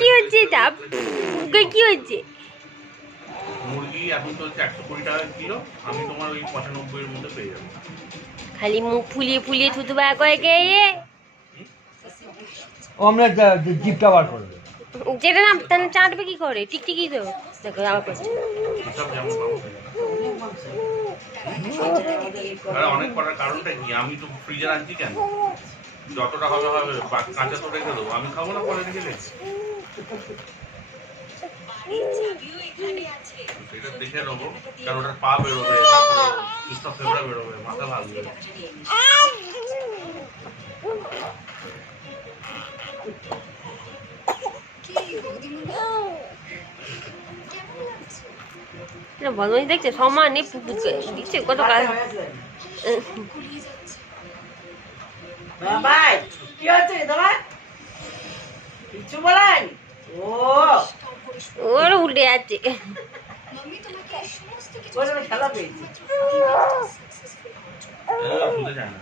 কি হচ্ছে এটা? কি হচ্ছে? মুরগি এখন চলছে 120 টাকা কিলো, আমি তোমার ওই 95 এর মধ্যে পেয়ে যাবো। খালি মুখ ফুলিয়ে ফুলিয়ে থুতু বার করে গিয়ে আমরা জিপটা বার করবে যেটা না তাহলে চাটবে কি করে? টিকটিকি তো দেখো আবার করছে। হিসাব যেমন পাবো আরে অনেক করার কারণটা কি, আমি তো ফ্রিজে রাখছি কেন, যতটা হবে হবে, কাঁচা তো রেখে দেবো, আমি খাবো না পরে রেখে দেবো, সেটা দেখে নেবো, কারণ ওটার পা বেরোবে, চুস্তা ফেবড়া বেরোবে, মাথা ভাঙবে। বদমাইশ দেখছে সমানে পুকুর দিচ্ছে কত কাজ। ভাই কি হচ্ছে তোমার? কিছু বলাই ওর উল্টে যাচ্ছে। খেলা পেয়েছি শুনতে চায় না।